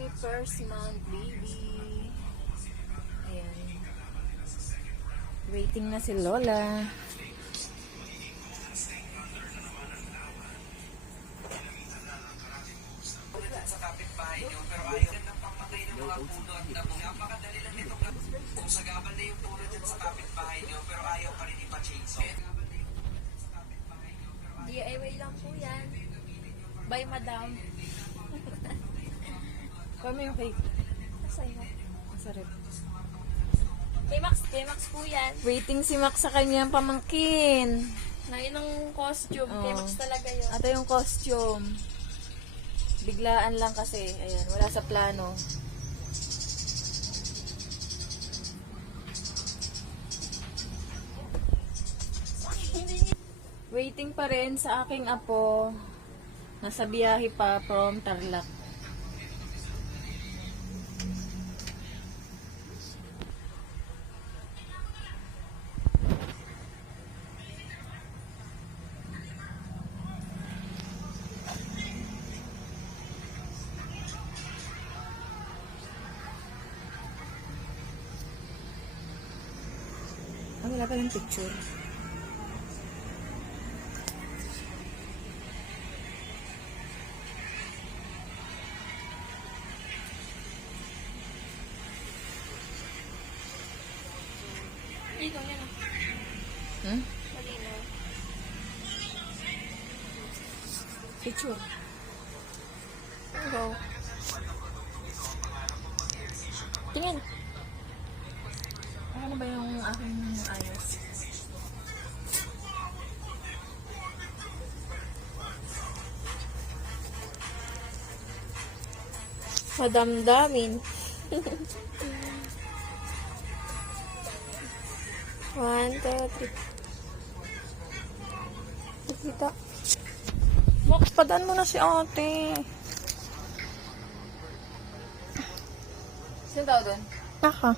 Happy first month, baby. Ayan. Waiting na si Lola. Sa kapitbahay nyo, pero ayaw ng pamatay ng mga puno at damo. Napakadali lang nito. Kung sagabal na yung puno dyan sa kapitbahay nyo, pero ayaw pa rin ipa-chainsaw. DIY lang po yan. By Madam. Paano yung cake? Masaya. Masarap. Kay Max po yan. Waiting si Max sa kanyang pamangkin. Ngayon ang costume. Kay Max talaga yun. Ito yung costume. Biglaan lang kasi. Ayan, wala sa plano. Waiting pa rin sa aking apo. Nasa biyahe pa from Tarlac. Wala pa ng picture. Ikaw yan. Hmm? Malinaw. Picture. Go. Tingin. Ano ba yung aking ayos? Madamdamin. 1, 2, 3. Kita. Max, padaan mo na si ate. Sino tao doon? Naka.